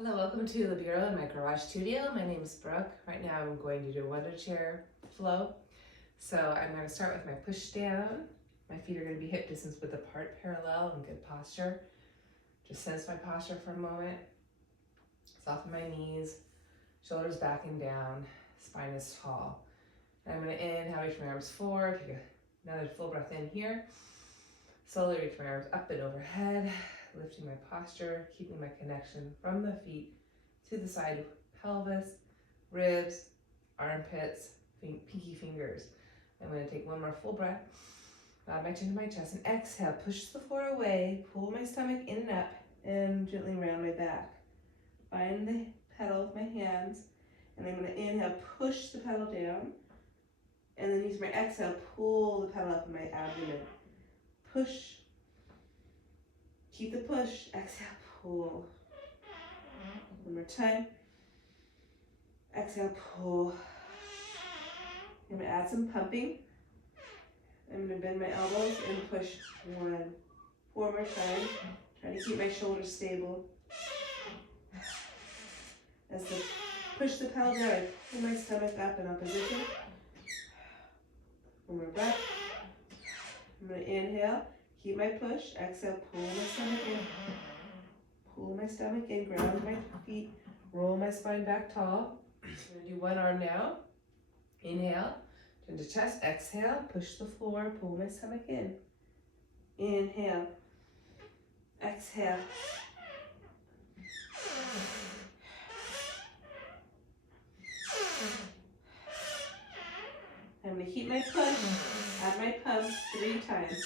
Hello, welcome to the Bureau in my garage studio. My name is Brooke. Right now I'm going to do a wunda chair flow. So I'm going to start with my push down. My feet are going to be hip distance width apart, parallel, in good posture. Just sense my posture for a moment. Soften my knees, shoulders back and down, spine is tall. And I'm going to inhale, reach my arms forward, take another full breath in here. Slowly reach my arms up and overhead, lifting my posture, keeping my connection from the feet to the side pelvis, ribs, armpits, pinky fingers. I'm going to take one more full breath, bow my chin to my chest, and exhale, push the floor away, pull my stomach in and up, and gently round my back. Find the pedal with my hands, and I'm going to inhale, push the pedal down, and then use my exhale, pull the pedal up in my abdomen. Push. Keep the push. Exhale, pull. One more time. Exhale, pull. I'm going to add some pumping. I'm going to bend my elbows and push. One. Four more times. Try to keep my shoulders stable. As I push the pedal down, I pull my stomach up in opposition. One more breath. I'm going to inhale, keep my push, exhale, pull my stomach in. Pull my stomach in, ground my feet, roll my spine back tall. I'm going to do one arm now. Inhale, turn to chest, exhale, push the floor, pull my stomach in. Inhale, exhale. I'm going to keep my push, add my pump 3 times.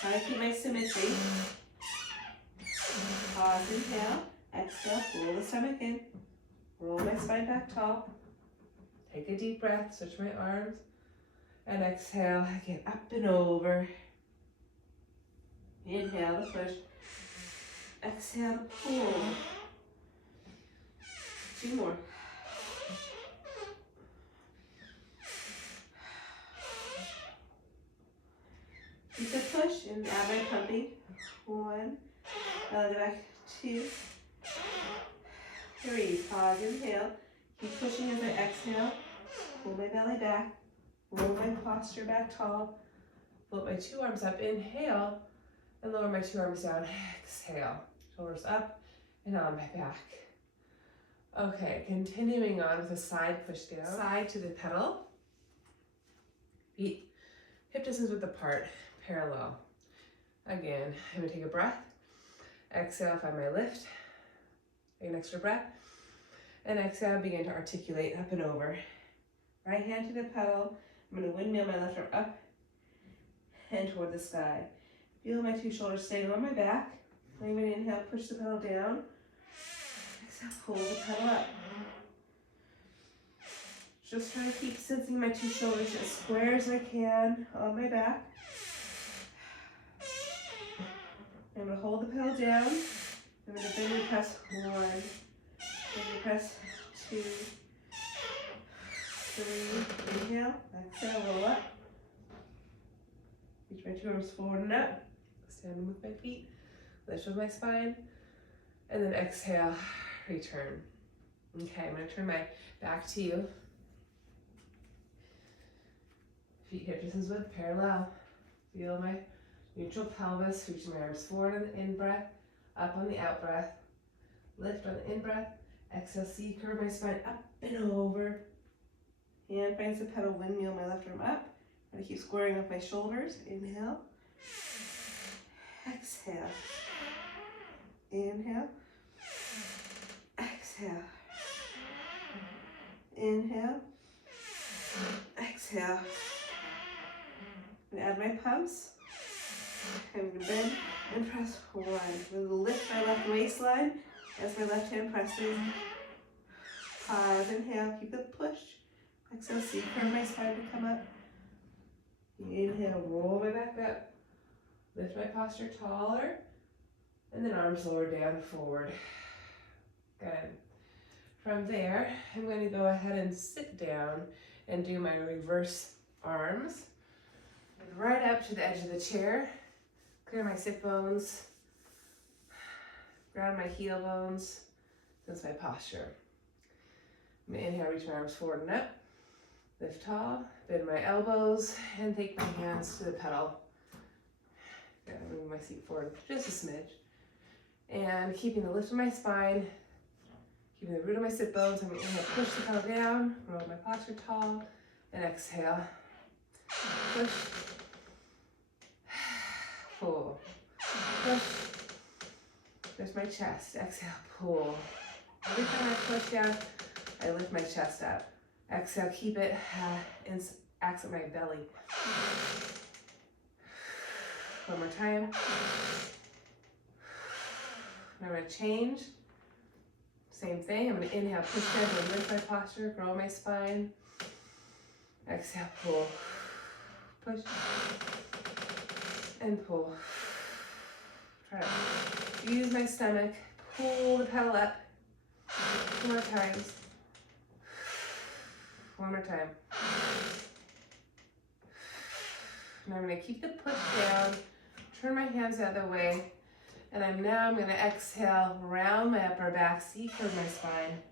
Try to keep my symmetry. Pause, inhale, exhale, pull the stomach in. Roll my spine back tall. Take a deep breath, switch my arms. And exhale, again, up and over. Inhale to push. Exhale to pull. 2 more. Keep the push and add my pumping. 1, belly back, 2, 3. Pause, inhale. Keep pushing as I exhale. Pull my belly back. Roll my posture back tall. Float my 2 arms up. Inhale. And lower my 2 arms down. Exhale. Shoulders up and on my back. Okay, continuing on with a side push down. Side to the pedal. Feet hip distance width apart. Parallel. Again, I'm going to take a breath. Exhale, find my lift. Take an extra breath. And exhale, begin to articulate up and over. Right hand to the pedal. I'm going to windmill my left arm up and toward the sky. Feel my 2 shoulders staying on my back. I'm going to inhale, push the pedal down. Exhale, pull the pedal up. Just try to keep sensing my 2 shoulders as square as I can on my back. I'm going to hold the pedal down. I'm going to bend and press 1. Bend and press 2. 3. Inhale. Exhale. Roll up. Reach my 2 arms forward and up. Stand with my feet. Lift with my spine. And then exhale. Return. Okay, I'm going to turn my back to you. Feet hip distance width parallel. Feel my neutral pelvis, reaching my arms forward on the in-breath, up on the out-breath. Lift on the in-breath. Exhale, C-curve my spine up and over. Hand finds the pedal, windmill my left arm up. I'm going to keep squaring off my shoulders. Inhale. Exhale. Inhale. Exhale. Inhale. Exhale. I'm going to add my pumps. I'm going to bend and press 1. I'm going to lift my left waistline as my left hand presses. Pause, inhale, keep the push. Exhale, C-curve my spine to come up. Inhale, roll my back up. Lift my posture taller. And then arms lower down, forward. Good. From there, I'm going to go ahead and sit down and do my reverse arms. And right up to the edge of the chair. Clear my sit bones, ground my heel bones, That's my posture. I'm gonna inhale, reach my arms forward and up. Lift tall, bend my elbows, and take my hands to the pedal. Gotta move my seat forward just a smidge. And keeping the lift of my spine, keeping the root of my sit bones, I'm gonna inhale, push the pedal down, roll my posture tall, and exhale. Push, pull, push. There's my chest. Exhale, pull. Every time I push down, I lift my chest up. Exhale, keep it and accent my belly. One more time. I'm going to change. Same thing. I'm going to inhale, push down and lift my posture, grow my spine. Exhale, pull. Push. And pull. Try to use my stomach. Pull the pedal up. 2 more times. One more time. Now I'm going to keep the push down, turn my hands the other way, and I'm going to exhale, round my upper back, C-curve my spine.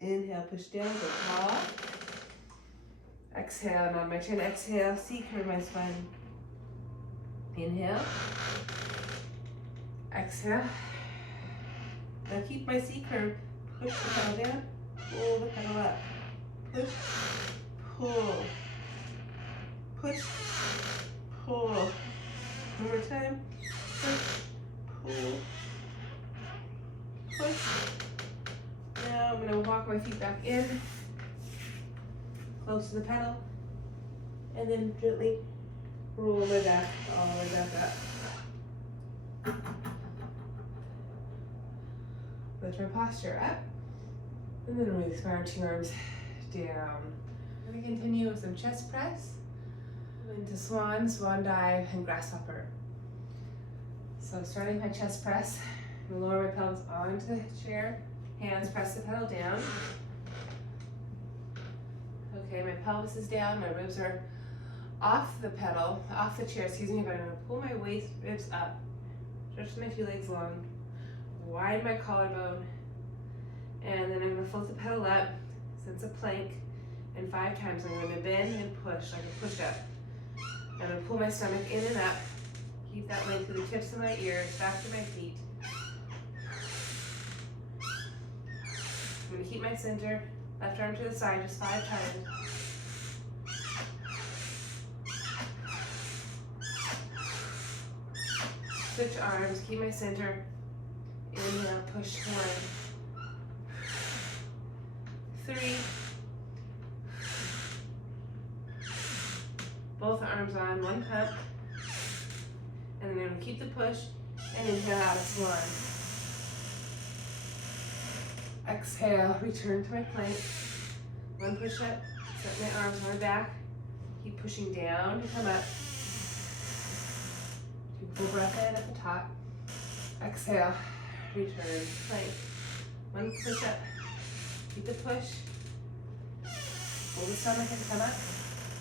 Inhale, push down, go tall. Exhale, and on my chin, exhale, C-curve my spine. Inhale. Exhale. Now keep my C-curve. Push the pedal down, pull the pedal up. Push, pull. Push, pull. One more time. Push, pull. Push. Now I'm going to walk my feet back in, close to the pedal, and then gently roll my back all the way back up. Lift my posture up, and then release my 2 arms down. I'm going to continue with some chest press into swan, swan dive, and grasshopper. So starting my chest press, I'm going to lower my pelvis onto the chair, hands press the pedal down. Okay, my pelvis is down, my ribs are off the pedal, off the chair, excuse me, but I'm going to pull my waist ribs up, stretch my feet legs long, widen my collarbone, and then I'm going to float the pedal up, since a plank, and 5 times I'm going to bend and push, like a push up. I'm going to pull my stomach in and up, keep that length to the tips of my ears, back to my feet. I'm going to keep my center, left arm to the side, just 5 times. Switch arms, keep my center. Inhale, push 1, 3. Both arms on, 1 pump. And then I'm going to keep the push and inhale out of swan. Exhale, return to my plank. 1 push up, set my arms on my back. Keep pushing down to come up. Take a full breath in at the top. Exhale, return, plank. 1 push up, keep the push. Pull the stomach and come up.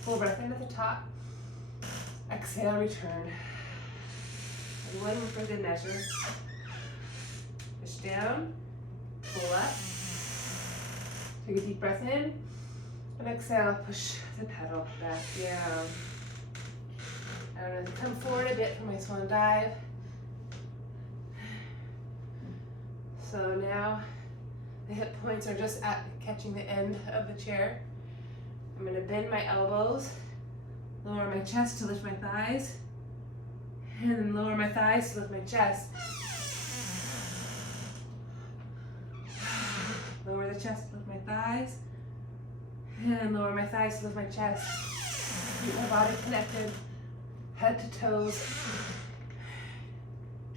Full breath in at the top. Exhale, return. And 1 more for good measure. Push down, pull up. Take a deep breath in, and exhale, push the pedal back down. I'm going to come forward a bit for my swan dive. So now the hip points are just at catching the end of the chair. I'm going to bend my elbows, lower my chest to lift my thighs, and then lower my thighs to lift my chest. Lower the chest to lift my thighs, and then lower my thighs to lift my chest. Keep my body connected, head to toes.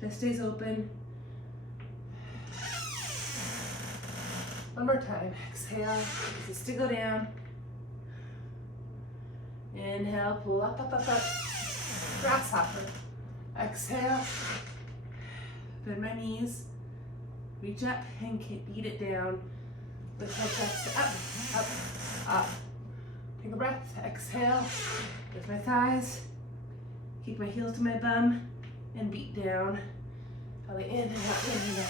Chest stays open. One more time. Exhale, just to go down. Inhale, pull up, up, up, up. Grasshopper. Exhale. Bend my knees. Reach up and beat it down. Lift my chest up, up, up. Take a breath. Exhale. Lift my thighs. Keep my heels to my bum and beat down. Belly in and out, in and out.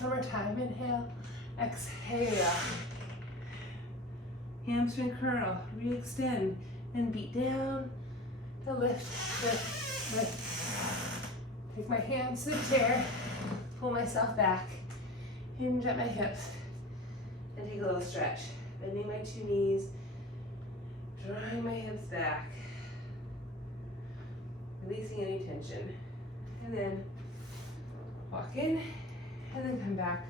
One more time, inhale, exhale. Hamstring curl, re-extend, and beat down to lift, lift, lift. Take my hands to the chair, pull myself back, hinge at my hips, and take a little stretch. Bending my two knees, drawing my hips back, releasing any tension, and then walk in, and then come back,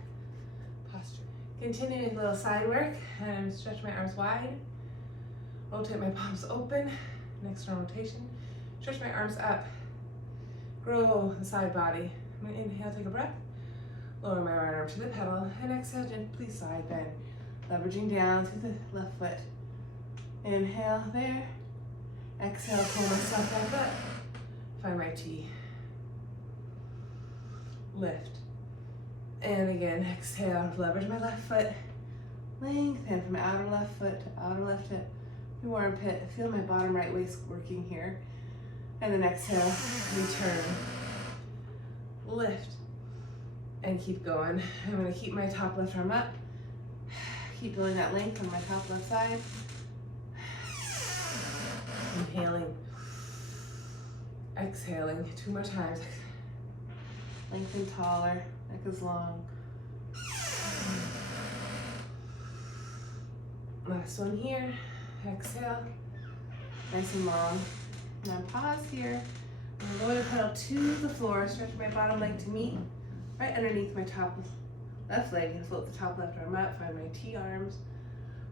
posture. Continuing a little side work, and stretch my arms wide, rotate my palms open, an external rotation, stretch my arms up, grow the side body. I'm gonna inhale, take a breath, lower my right arm to the pedal, and exhale, gently side bend, leveraging down through the left foot. Inhale there, exhale, pull myself back up, find my T. Lift. And again, exhale, leverage my left foot, lengthen from outer left foot to outer left hip, through armpit, feel my bottom right waist working here. And then exhale, return, lift, and keep going. I'm gonna keep my top left arm up, keep building that length on my top left side. Inhaling, exhaling, 2 more times. Lengthen taller, neck is long. Last one here, exhale, nice and long. Now pause here. I'm going to pedal to the floor, stretch my bottom leg to meet right underneath my top left leg and float the top left arm up, find my T arms.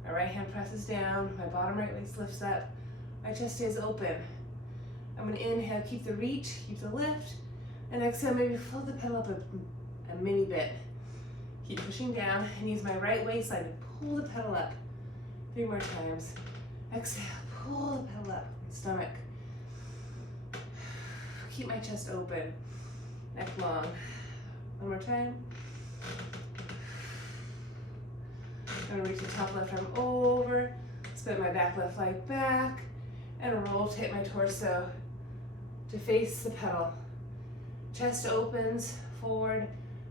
My right hand presses down, my bottom right waist lifts up, my chest stays open. I'm gonna inhale, keep the reach, keep the lift, and exhale, maybe float the pedal up a mini bit. Keep pushing down and use my right waistline to pull the pedal up. 3 more times. Exhale, pull the pedal up, stomach. Keep my chest open, neck long. 1 more time. I'm gonna reach the top left arm over, spin my back left leg back, and rotate my torso to face the pedal. Chest opens forward,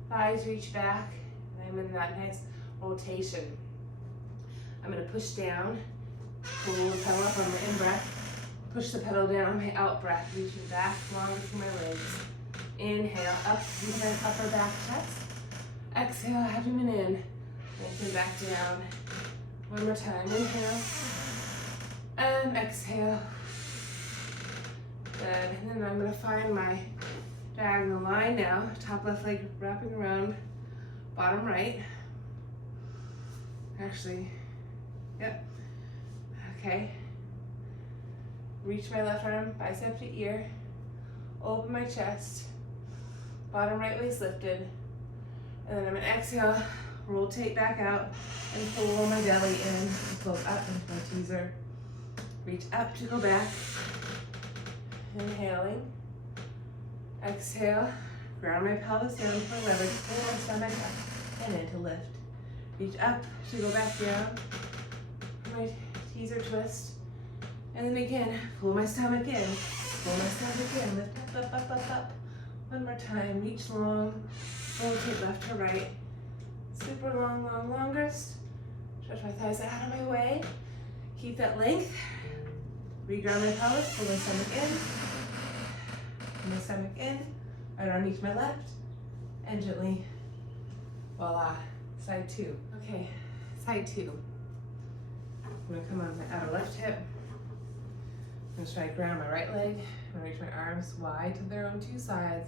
thighs reach back, and I'm in that nice rotation. I'm gonna push down, pull the pedal up on my in-breath, push the pedal down on my out-breath, reaching back longer through my legs. Inhale, up through my upper back chest. Exhale, abdomen in, lengthen back down. 1 more time, inhale, and exhale. Good, and then I'm gonna find my diagonal line now, top left leg wrapping around bottom right. Actually, yep, okay. Reach my left arm, bicep to ear, open my chest, bottom right waist lifted, and then I'm gonna exhale, rotate back out, and pull my belly in, float up into my teaser. Reach up to go back, inhaling, exhale, ground my pelvis down for leverage, pull my stomach up, and in to lift. Reach up to go back down, my teaser twist, and then again, pull my stomach in, lift up. 1 more time, reach long, rotate left to right, super long, longest. Stretch my thighs out of my way, keep that length, reground my pelvis, pull my stomach in, right arm reach my left, and gently, voila, side 2. Okay, side 2. I'm gonna come on my outer left hip. I'm gonna try to ground my right leg. I'm gonna reach my arms wide to their own 2 sides.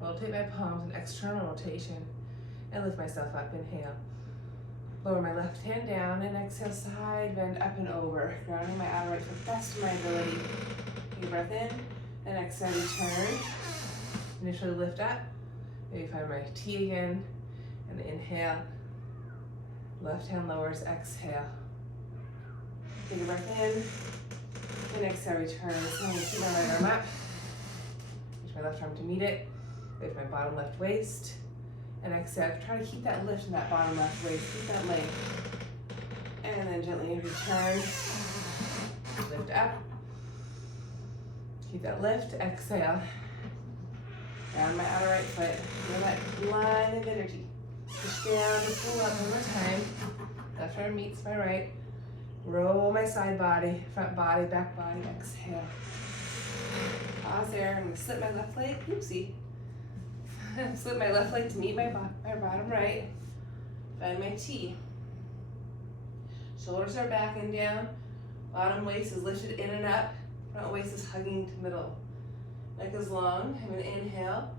Rotate my palms in external rotation and lift myself up. Inhale. Lower my left hand down and exhale, side bend up and over. Grounding my outer right to the best of my ability. Take a breath in and exhale, return. Initially lift up. Maybe find my T again. And inhale. Left hand lowers, exhale. Take a breath in. And exhale, return. So I'm going to keep my right arm up. Reach my left arm to meet it. Lift my bottom left waist. And exhale. Try to keep that lift in that bottom left waist. Keep that length. And then gently return. Lift up. Keep that lift. Exhale. Down my outer right foot. Feel that line of energy. Push down, just pull up one more time. Left arm meets my right. Roll my side body, front body, back body, exhale. Pause there. I'm gonna slip my left leg. Oopsie. Slip my left leg to meet my bottom right. Find my T. Shoulders are back and down. Bottom waist is lifted in and up. Front waist is hugging to middle. Neck is long. I'm gonna inhale.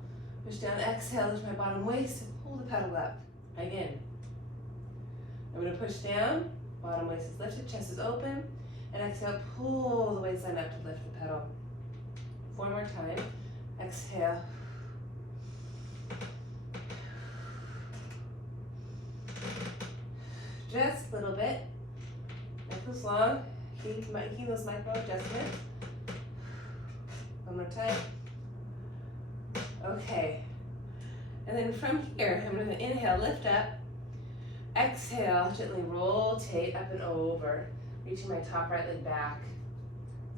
Push down, exhale, lift my bottom waist, and pull the pedal up. Again. I'm gonna push down. Bottom waist is lifted, chest is open. And exhale, pull the waistline up to lift the pedal. One more time. Exhale. Just a little bit. Neck is long. Keep making those micro adjustments. One more time. Okay. And then from here, I'm going to inhale, lift up. Exhale, gently rotate up and over, reaching my top right leg back.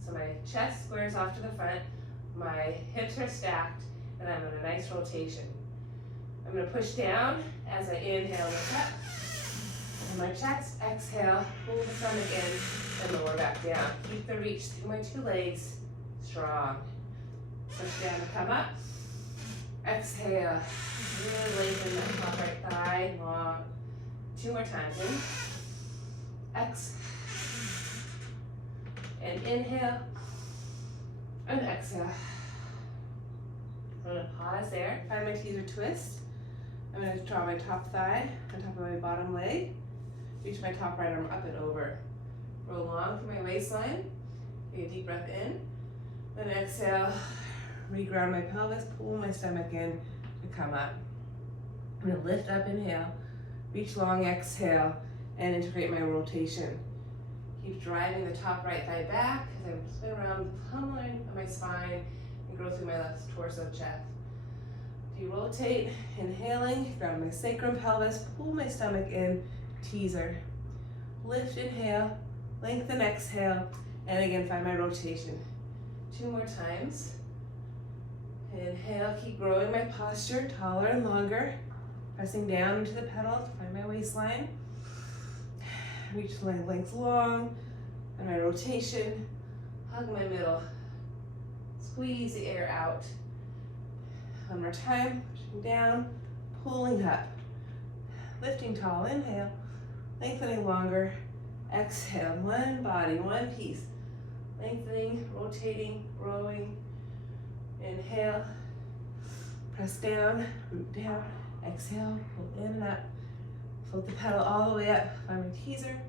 So my chest squares off to the front, my hips are stacked, and I'm in a nice rotation. I'm going to push down as I inhale, lift up. And my chest, exhale, pull the stomach in, and lower back down. Keep the reach through my two legs, strong. Push down to come up. Exhale, really lengthen that top right thigh, long. Two more times, in. Exhale. And inhale. And exhale. I'm gonna pause there. Find my teaser twist. I'm gonna draw my top thigh on top of my bottom leg. Reach my top right arm up and over. Roll long through my waistline. Take a deep breath in. Then exhale. Reground my pelvis. Pull my stomach in to come up. I'm gonna lift up, inhale. Reach long, exhale, and integrate my rotation. Keep driving the top right thigh back as I spin around the plumb line of my spine and grow through my left torso chest. Do you rotate, inhaling, ground my sacrum pelvis, pull my stomach in, teaser. Lift, inhale, lengthen, exhale, and again find my rotation. Two more times. Inhale, keep growing my posture, taller and longer. Pressing down into the pedal to find my waistline. Reach my legs long, and my rotation. Hug my middle. Squeeze the air out. One more time, pushing down, pulling up. Lifting tall, inhale. Lengthening longer, exhale. One body, one piece. Lengthening, rotating, growing. Inhale. Press down, root down. Exhale, pull in and up. Float the pedal all the way up. Find my teaser.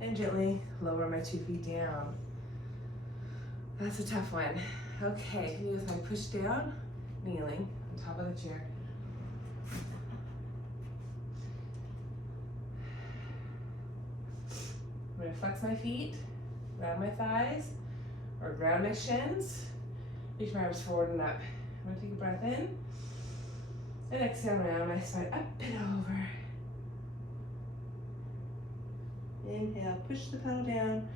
And gently lower my 2 feet down. That's a tough one. Okay, continue with my push down, kneeling on top of the chair. I'm gonna flex my feet, ground my thighs, or ground my shins. Reach my arms forward and up. I'm gonna take a breath in. And exhale, round my spine up and over. Inhale, push the pedal down.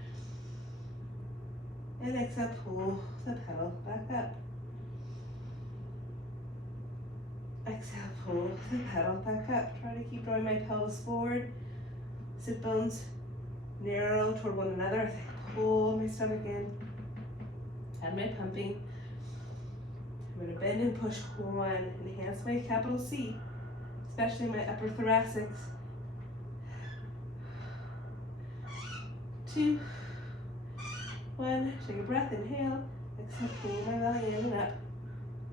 And exhale, pull the pedal back up. Exhale, pull the pedal back up. Try to keep drawing my pelvis forward. Sit bones narrow toward one another as I pull my stomach in. Add my pumping. I'm going to bend and push. One, enhance my capital C, especially my upper thoracics. 2, 1, take a breath, inhale, exhale, pull my belly in and up.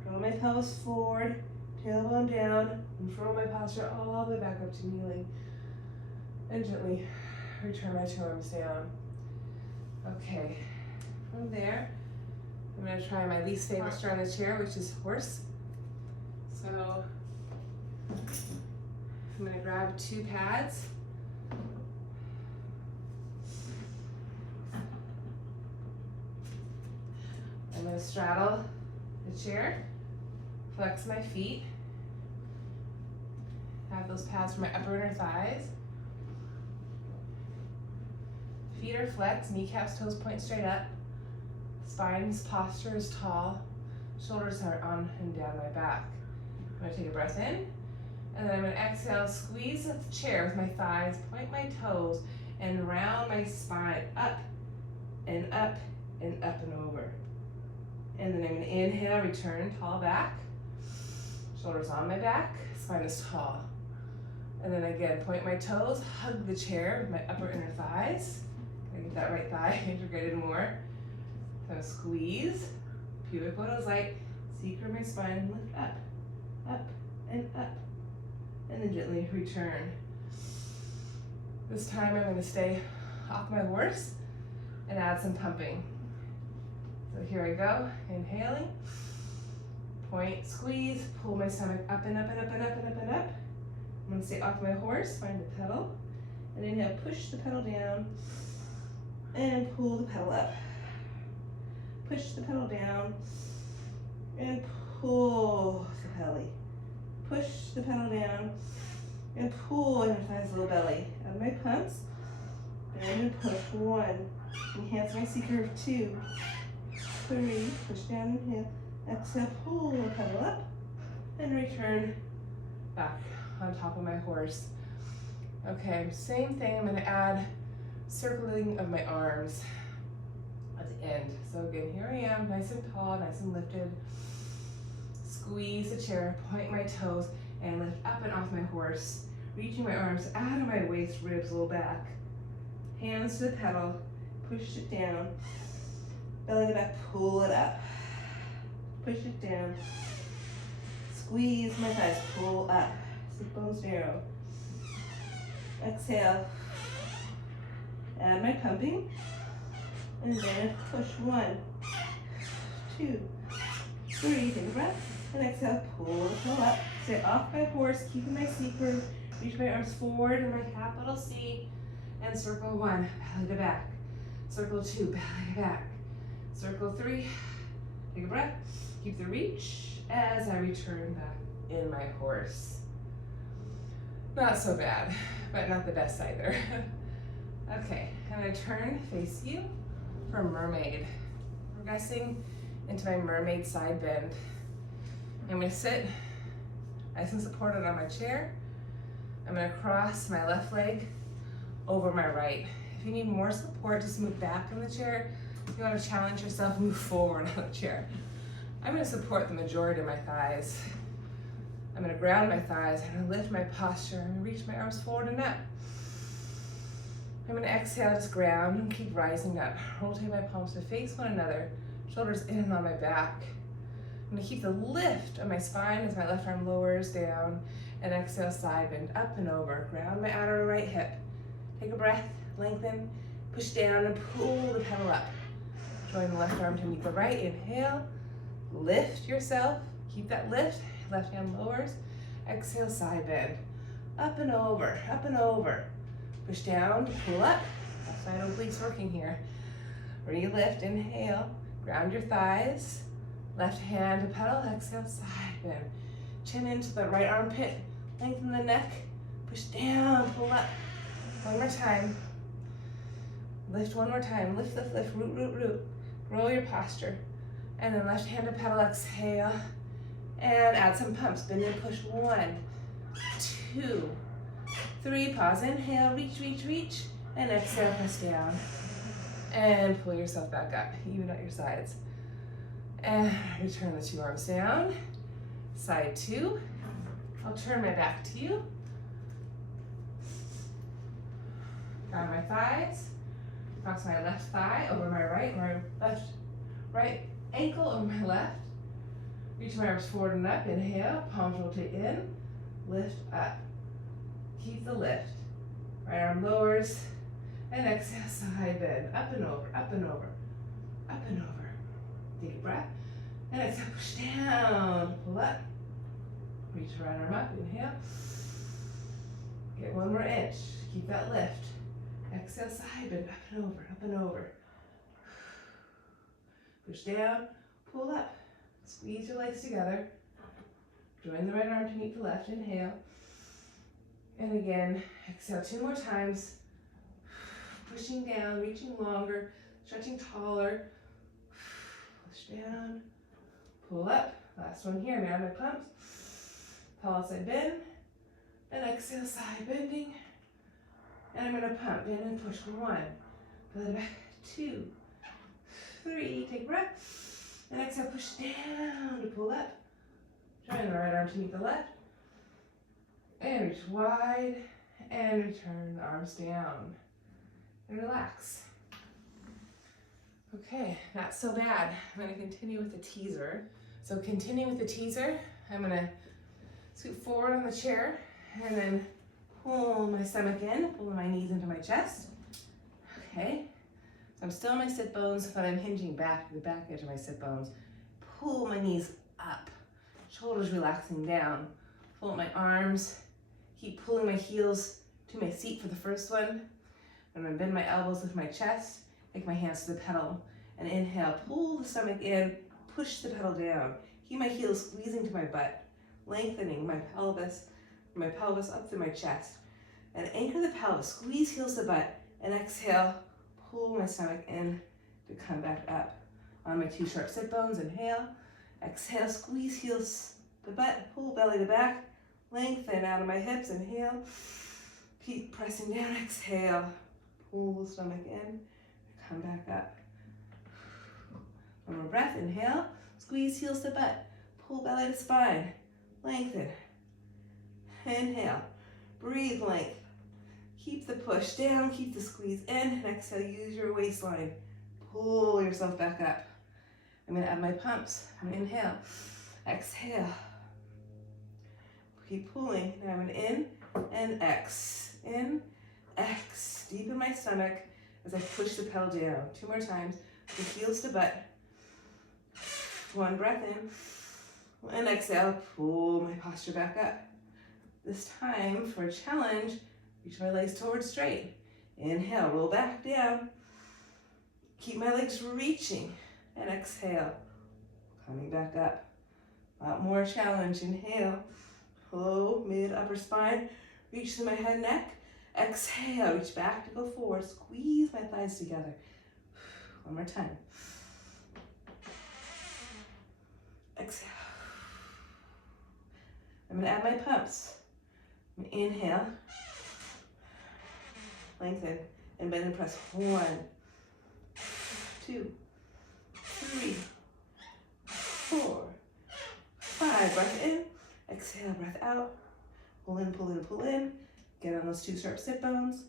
Draw my pelvis forward, tailbone down, and throw my posture all the way back up to kneeling. And gently return my 2 arms down. Okay, from there, I'm going to try my least favorite posture on the chair, which is horse. So I'm going to grab 2 pads. I'm going to straddle the chair, flex my feet, have those pads for my upper inner thighs. Feet are flexed, kneecaps, toes point straight up. Spine's posture is tall. Shoulders are on and down my back. I'm gonna take a breath in, and then I'm gonna exhale, squeeze the chair with my thighs, point my toes, and round my spine, up and up and up and over. And then I'm gonna inhale, return, tall back, shoulders on my back, spine is tall. And then again, point my toes, hug the chair with my upper inner thighs. Can I get that right thigh integrated more? So squeeze, pubic bone is light, secret my spine, lift up, up, and up. And then gently return. This time I'm gonna stay off my horse and add some pumping. So here I go, inhaling, point, squeeze, pull my stomach up and up and up and up and up and up. I'm gonna stay off my horse, find the pedal, and inhale, push the pedal down, and pull the pedal up. Push the pedal down, and pull the belly. Push the pedal down, and pull inner thighs, little belly. Out of my pumps, bend and push, 1. Enhance my C curve, 2, 3, push down, inhale, exhale, pull the pedal up, and return back on top of my horse. Okay, same thing, I'm gonna add circling of my arms at the end. So again, here I am, nice and tall, nice and lifted. Squeeze the chair, point my toes, and lift up and off my horse. Reaching my arms out of my waist, ribs, low back. Hands to the pedal, push it down. Belly to back, pull it up. Push it down. Squeeze my thighs, pull up. Sit bones narrow. Exhale. Add my pumping. And then push, 1, 2, 3, take a breath. And exhale, pull the toe up. Stay off my horse, keeping my C curve. Reach my arms forward in my capital C. And circle 1, belly to back. Circle 2, belly to back. Circle 3, take a breath. Keep the reach as I return back in my horse. Not so bad, but not the best either. Okay, I'm gonna turn, face you for mermaid. Progressing into my mermaid side bend. I'm gonna sit nice and supported on my chair. I'm gonna cross my left leg over my right. If you need more support, just move back in the chair. If you wanna challenge yourself, move forward on the chair. I'm gonna support the majority of my thighs. I'm gonna ground my thighs, I'm gonna lift my posture, I'm gonna reach my arms forward and up. I'm gonna exhale, just ground and keep rising up. Rotate my palms to face one another, shoulders in and on my back. I'm gonna keep the lift of my spine as my left arm lowers down, and exhale, side bend, up and over. Ground my outer right hip. Take a breath, lengthen, push down and pull the pedal up. Join the left arm to meet the right, inhale, lift yourself, keep that lift, left hand lowers, exhale, side bend, up and over, up and over. Push down to pull up, left side obliques working here. Re-lift, inhale, ground your thighs, left hand to pedal, exhale, side bend. Chin into the right armpit, lengthen the neck, push down, pull up. One more time. Lift one more time, lift, lift, lift, root, root, root. Grow your posture. And then left hand to pedal, exhale. And add some pumps, bend and push, 1, 2, 3, pause, inhale, reach, reach, reach. And exhale, press down. And pull yourself back up, even out your sides. And return the 2 arms down. Side 2. I'll turn my back to you. Ground my thighs. Cross my left thigh over my right ankle over my left. Reach my arms forward and up. Inhale, palms rotate in. Lift up. Keep the lift. Right arm lowers. And exhale, side bend. Up and over, up and over, up and over. Take a breath. And exhale, push down. Pull up. Reach the right arm up. Inhale. Get 1 more inch. Keep that lift. Exhale, side bend. Up and over, up and over. Push down. Pull up. Squeeze your legs together. Join the right arm to meet the left. Inhale. And again, exhale 2 more times. Pushing down, reaching longer, stretching taller. Push down, pull up. Last one here, man, my pumps. Tall side bend, and exhale, side bending. And I'm gonna pump in and push. 1, belly back, 2, 3, take a breath. And exhale, push down to pull up. Drawing the right arm to meet the left. And reach wide, and return the arms down. And relax. Okay, not so bad. I'm gonna continue with the teaser. So continue with the teaser. I'm gonna scoot forward on the chair and then pull my stomach in, pull my knees into my chest. Okay, so I'm still on my sit bones, but I'm hinging back to the back edge of my sit bones. Pull my knees up, shoulders relaxing down. Pull up my arms, keep pulling my heels to my seat for the first one. I'm gonna bend my elbows, lift my chest, take my hands to the pedal, and inhale, pull the stomach in, push the pedal down. Keep my heels squeezing to my butt, lengthening my pelvis up through my chest. And anchor the pelvis, squeeze heels to butt, and exhale, pull my stomach in to come back up. On my 2 sharp sit bones, inhale, exhale, squeeze heels to butt, pull belly to back, lengthen out of my hips, inhale, keep pressing down, exhale, pull the stomach in, come back up. One more breath, inhale, squeeze heels to butt, pull belly to spine, lengthen, inhale, breathe length, keep the push down, keep the squeeze in, and exhale, use your waistline, pull yourself back up. I'm gonna add my pumps, I'm gonna inhale, exhale, keep pulling, now I'm gonna in and in, X, deep in my stomach as I push the pedal down. 2 more times, the heels to butt. 1 breath in, and exhale, pull my posture back up. This time, for a challenge, reach my legs towards straight. Inhale, roll back down. Keep my legs reaching, and exhale, coming back up. A lot more challenge, inhale, low, mid, upper spine, reach to my head and neck. Exhale, reach back to go forward, squeeze my thighs together. 1 more time. Exhale. I'm gonna add my pumps. Inhale, lengthen, and bend and press. 1, 2, 3, 4, 5. Breath in, exhale, breath out. Pull in, pull in, pull in. Get on those 2 sharp sit bones.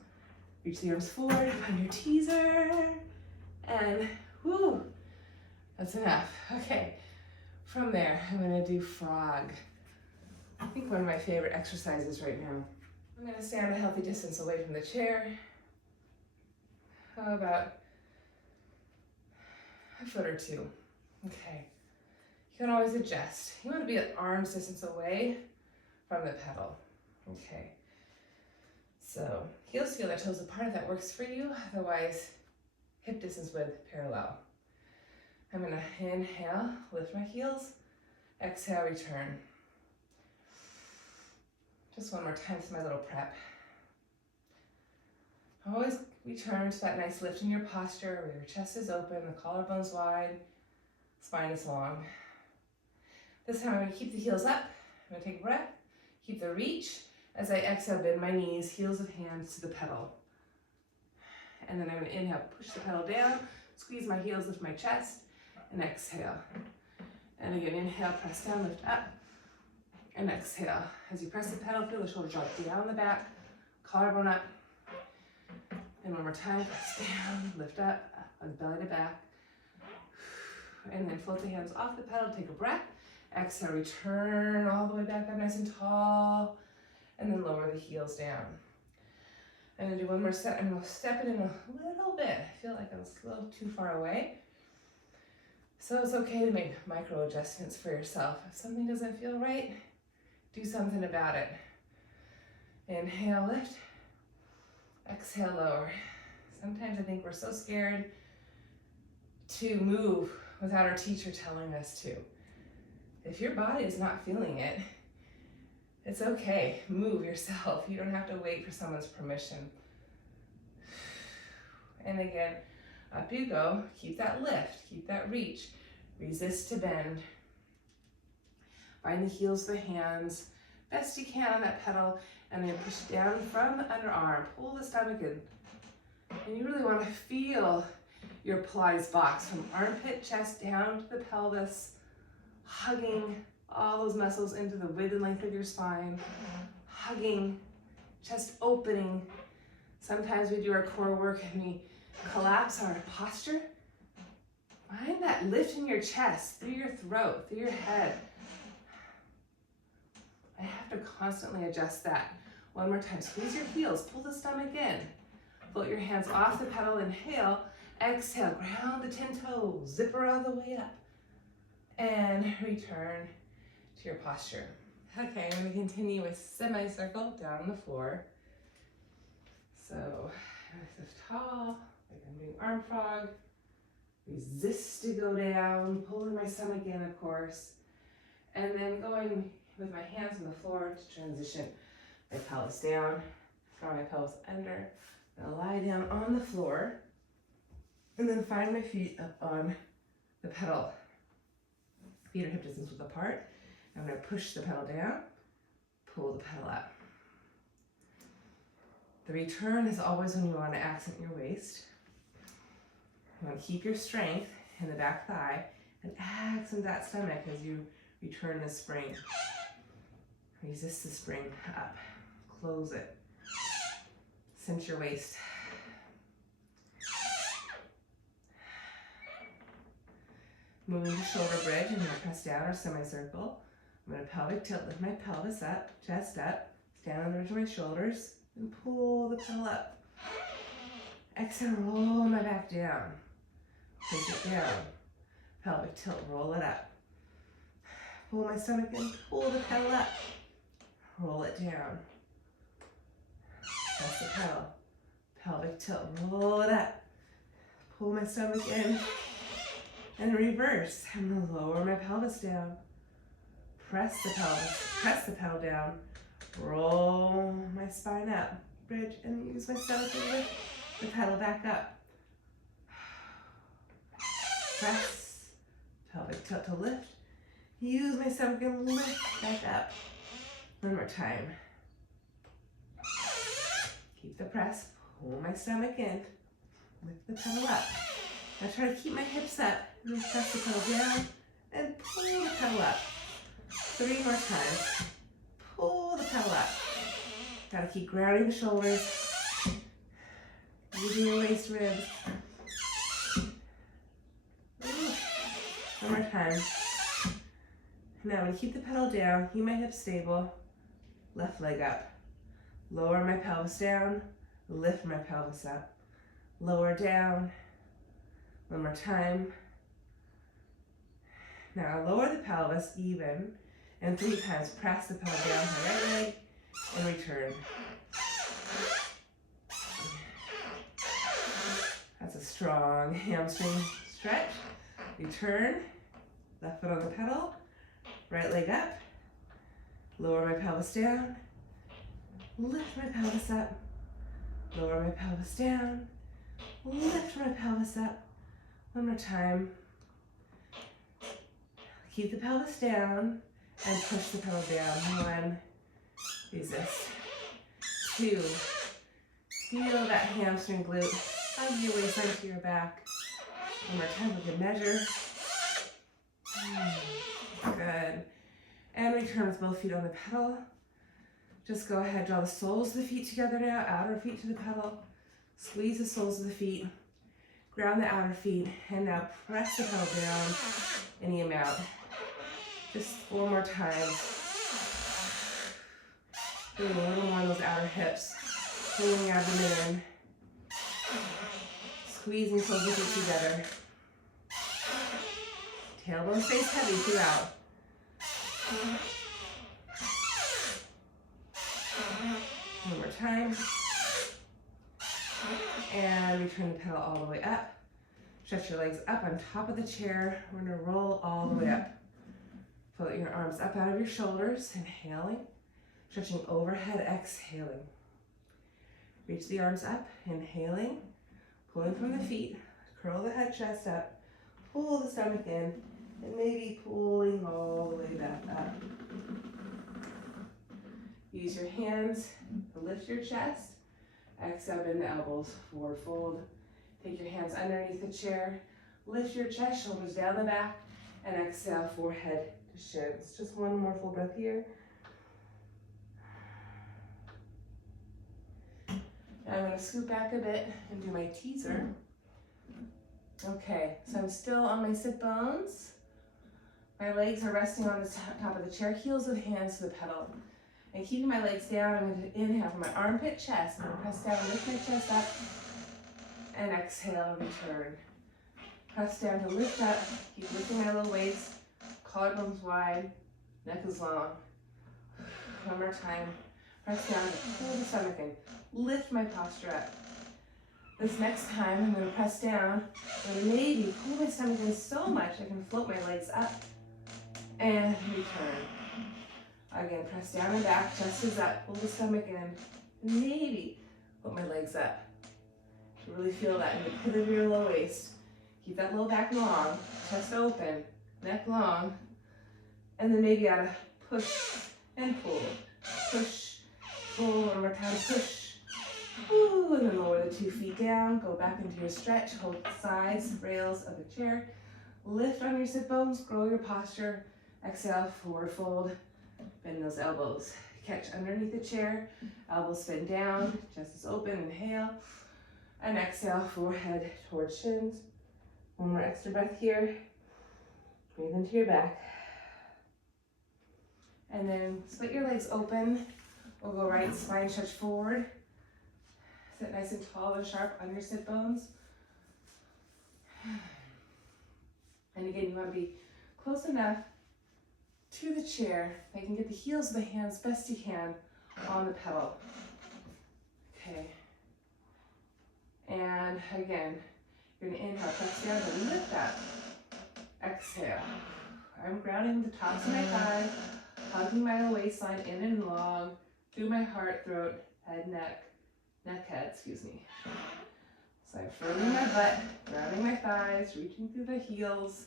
Reach the arms forward, find your teaser. And whoo, that's enough. Okay, from there, I'm gonna do frog. I think one of my favorite exercises right now. I'm gonna stand a healthy distance away from the chair. How about a foot or 2? Okay, you can always adjust. You wanna be at arm's distance away from the pedal. Okay, so heels together, toes apart if that works for you. Otherwise, hip distance width parallel. I'm gonna inhale, lift my heels, exhale, return. Just 1 more time for my little prep. Always return to that nice lift in your posture where your chest is open, the collarbone's wide, spine is long. This time I'm gonna keep the heels up. I'm gonna take a breath, keep the reach. As I exhale, bend my knees, heels of hands to the pedal. And then I'm gonna inhale, push the pedal down, squeeze my heels, lift my chest, and exhale. And again, inhale, press down, lift up, and exhale. As you press the pedal, feel the shoulder drop down the back, collarbone up. And 1 more time, press down, lift up, belly to back. And then float the hands off the pedal, take a breath. Exhale, return all the way back up nice and tall. And then lower the heels down. I'm gonna do 1 more set. I'm gonna step it in a little bit. I feel like I'm a little too far away. So it's okay to make micro adjustments for yourself. If something doesn't feel right, do something about it. Inhale, lift. Exhale, lower. Sometimes I think we're so scared to move without our teacher telling us to. If your body is not feeling it, it's okay. Move yourself. You don't have to wait for someone's permission. And again, up you go. Keep that lift. Keep that reach. Resist to bend. Find the heels of the hands, best you can on that pedal, and then push down from the underarm. Pull the stomach in. And you really want to feel your Pilates box from armpit, chest, down to the pelvis, hugging all those muscles into the width and length of your spine, hugging, chest opening. Sometimes we do our core work and we collapse our posture. Find that lift in your chest, through your throat, through your head. I have to constantly adjust that. One more time, squeeze your heels, pull the stomach in. Float your hands off the pedal, inhale, exhale, ground the 10 toes, zipper all the way up. And return to your posture. Okay, I'm gonna continue with semicircle down on the floor. So, I lift tall, like I'm doing arm frog. Resist to go down, pulling my stomach in, of course. And then going with my hands on the floor to transition my pelvis down, draw my pelvis under, and lie down on the floor. And then find my feet up on the pedal. Feet are hip distance width apart. I'm going to push the pedal down, pull the pedal up. The return is always when you want to accent your waist. You want to keep your strength in the back thigh and accent that stomach as you return the spring. Resist the spring up. Close it. Cinch your waist. Moving to shoulder bridge, I'm going to press down or semicircle. I'm going to pelvic tilt, lift my pelvis up, chest up, stand on the ridge of my shoulders, and pull the pedal up. Exhale, roll my back down. Push it down. Pelvic tilt, roll it up. Pull my stomach in, pull the pedal up. Roll it down. Press the pedal. Pelvic tilt, roll it up. Pull my stomach in. And reverse. I'm going to lower my pelvis down. Press the pelvis, press the pedal down. Roll my spine up. Bridge and use my stomach to lift the pedal back up. Press. Pelvic tilt to lift. Use my stomach and lift back up. One more time. Keep the press. Pull my stomach in. Lift the pedal up. Now try to keep my hips up. And then press the pedal down and pull the pedal up. 3 more times. Pull the pedal up. Gotta keep grounding the shoulders. Using your waist ribs. One more time. Now I'm gonna keep the pedal down, keep my hips stable. Left leg up. Lower my pelvis down. Lift my pelvis up. Lower down. One more time. Now lower the pelvis even, and 3 times press the pedal down my right leg and return. That's a strong hamstring stretch. Return, left foot on the pedal, right leg up, lower my pelvis down, lift my pelvis up, lower my pelvis down, lift my pelvis up. One more time. Keep the pelvis down and push the pedal down. 1, resist. 2, feel that hamstring glute. Hug your waistline to your back. One more time, we can measure. Good. And return with both feet on the pedal. Just go ahead, draw the soles of the feet together now, outer feet to the pedal. Squeeze the soles of the feet. Ground the outer feet, and now press the pedal down any amount. Just 4 more times. Doing a little more on those outer hips. Pulling the abdomen in. Squeezing soles of the feet together. Tailbone stays heavy throughout. One more time. And return the pedal all the way up. Stretch your legs up on top of the chair. We're going to roll all the way up. Float your arms up out of your shoulders, inhaling. Stretching overhead, exhaling. Reach the arms up, inhaling. Pulling from the feet. Curl the head, chest up. Pull the stomach in. And maybe pulling all the way back up. Use your hands to lift your chest. Exhale, bend the elbows, forward fold. Take your hands underneath the chair. Lift your chest, shoulders down the back, and exhale, forehead to shins. Just one more full breath here. Now I'm going to scoot back a bit and do my teaser. Okay, so I'm still on my sit bones. My legs are resting on the top of the chair, heels of hands to the pedal. And keeping my legs down, I'm going to inhale from my armpit, chest. I'm going to press down, lift my chest up, and exhale, return. Press down to lift up, keep lifting my little weights, collarbones wide, neck is long. One more time. Press down to pull the stomach in, lift my posture up. This next time, I'm going to press down and maybe pull my stomach in so much I can float my legs up and return. Again, press down and back, chest is up, pull the stomach in, and maybe put my legs up. To really feel that in the pit of your low waist. Keep that low back long, chest open, neck long, and then maybe out of push and pull. Push, pull, one more time, push. Ooh, and then lower the 2 feet down, go back into your stretch, hold the sides, rails of the chair. Lift on your sit bones, grow your posture. Exhale, forward fold, bend those elbows. Catch underneath the chair, elbows spin down, chest is open, inhale. And exhale, forehead towards shins. One more extra breath here. Breathe into your back. And then split your legs open. We'll go right spine stretch forward. Sit nice and tall and sharp on your sit bones. And again, you want to be close enough to the chair that you can get the heels of the hands best you can on the pedal. Okay. And again, you're going to inhale, press down and lift up. Exhale. I'm grounding the tops of my thighs, hugging my waistline in and long, through my heart, throat, head, neck, head, excuse me. So I'm firming my butt, grounding my thighs, reaching through the heels.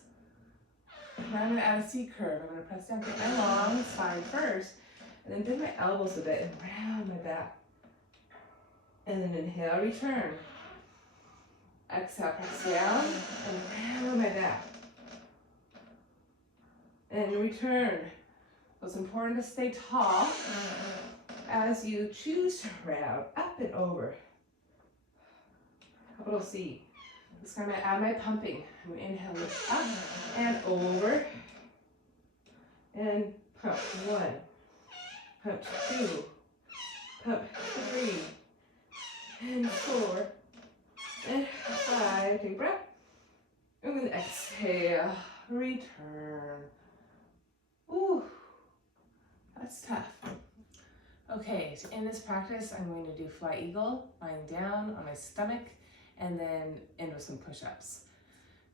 Now I'm going to add a C curve. I'm going to press down, get my long spine first, and then bend my elbows a bit and round my back. And then inhale, return. Exhale, press down and round my back. And return. So it's important to stay tall as you choose to round up and over. Capital C. This time I'm going to add my pumping. I'm going to inhale, lift up and over. And pump 1, pump 2, pump 3, and 4, and 5. Take a breath. And then exhale, return. Ooh, that's tough. Okay, so in this practice, I'm going to do fly eagle, lying down on my stomach, and then end with some push-ups.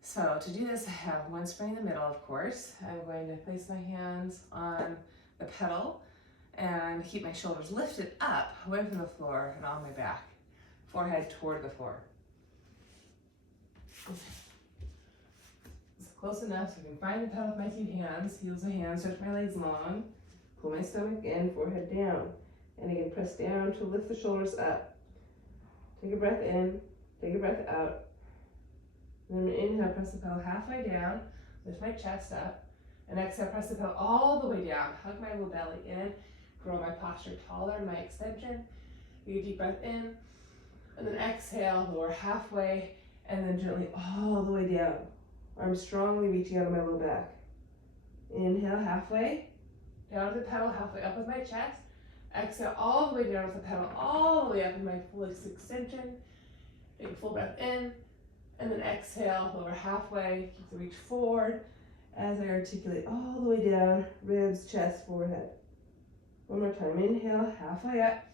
So to do this, I have one spring in the middle, of course. I'm going to place my hands on the pedal and keep my shoulders lifted up, away from the floor and on my back. Forehead toward the floor. It's close enough so I can find the pedal with my 2 hands, heels of hands, stretch my legs long, pull my stomach in, forehead down. And again, press down to lift the shoulders up. Take a breath in, take a breath out. And then inhale, press the pedal halfway down, lift my chest up, and exhale, press the pedal all the way down. Hug my little belly in, grow my posture taller in my extension. Take a deep breath in, and then exhale, lower halfway, and then gently all the way down. Arms strongly reaching out of my low back. Inhale, halfway, down to the pedal, halfway up with my chest. Exhale, all the way down with the pedal, all the way up in my fullest extension. Take a full breath in. And then exhale, lower halfway, keep the reach forward as I articulate all the way down, ribs, chest, forehead. One more time, inhale, halfway up,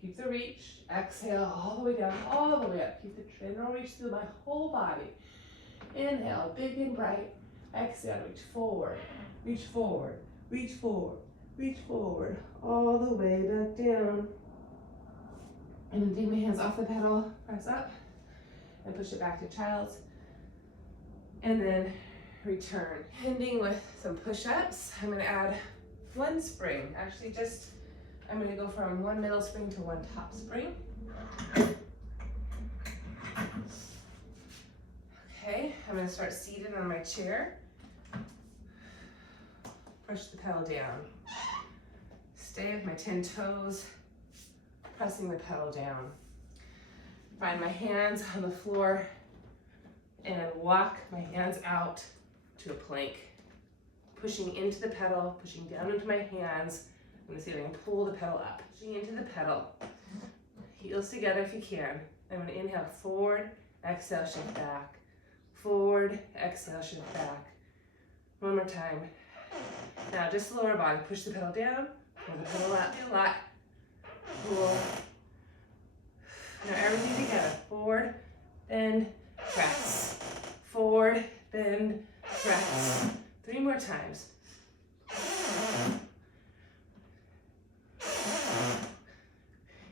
keep the reach, exhale, all the way down, all the way up, keep the general reach through my whole body. Inhale, big and bright, exhale, reach forward, reach forward, reach forward, reach forward, all the way back down. And then take my hands off the pedal, press up, and push it back to child's, and then return. Ending with some push-ups. I'm going to add one spring, actually just I'm going to go from one middle spring to one top spring. Okay, I'm going to start seated on my chair. Push the pedal down. Stay with my 10 toes, pressing the pedal down. Find my hands on the floor and walk my hands out to a plank. Pushing into the pedal, pushing down into my hands. I'm gonna see if I can pull the pedal up. Pushing into the pedal. Heels together if you can. I'm gonna inhale forward, exhale, shift back. Forward, exhale, shift back. One more time. Now just lower body, push the pedal down, pull the pedal up, a lot. Pull. Now everything together. Forward, bend, press. Forward, bend, press. 3 more times.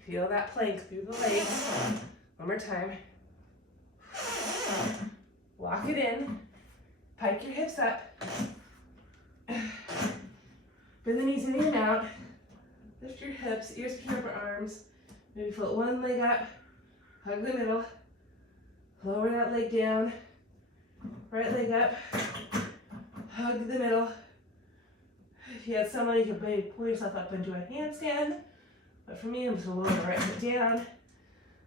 Feel that plank through the legs. One more time. Walk it in. Pike your hips up. Bend the knees in and out. Lift your hips, ears between your arms. Maybe float one leg up. Hug the middle. Lower that leg down. Right leg up. Hug the middle. If you had someone, you could maybe pull yourself up into a handstand. But for me, I'm just going to lower the right foot down.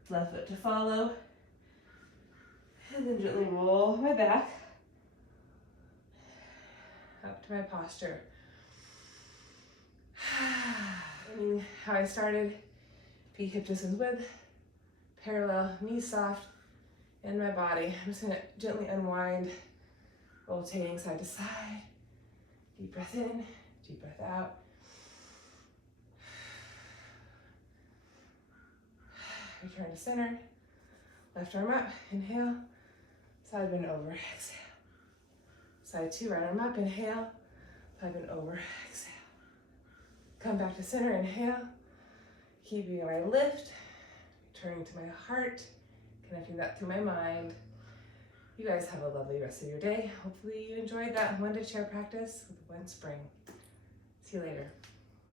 Left foot to follow. And then gently roll my back up to my posture. How I started, feet hip distance width, parallel, knees soft, in my body. I'm just gonna gently unwind, rotating side to side. Deep breath in, deep breath out. Return to center, left arm up, inhale, side bend over, exhale. Side 2, right arm up, inhale, side bend over, exhale. Come back to center, inhale, keeping my lift, turning to my heart, connecting that through my mind. You guys have a lovely rest of your day. Hopefully you enjoyed that wunda chair practice with one spring. See you later.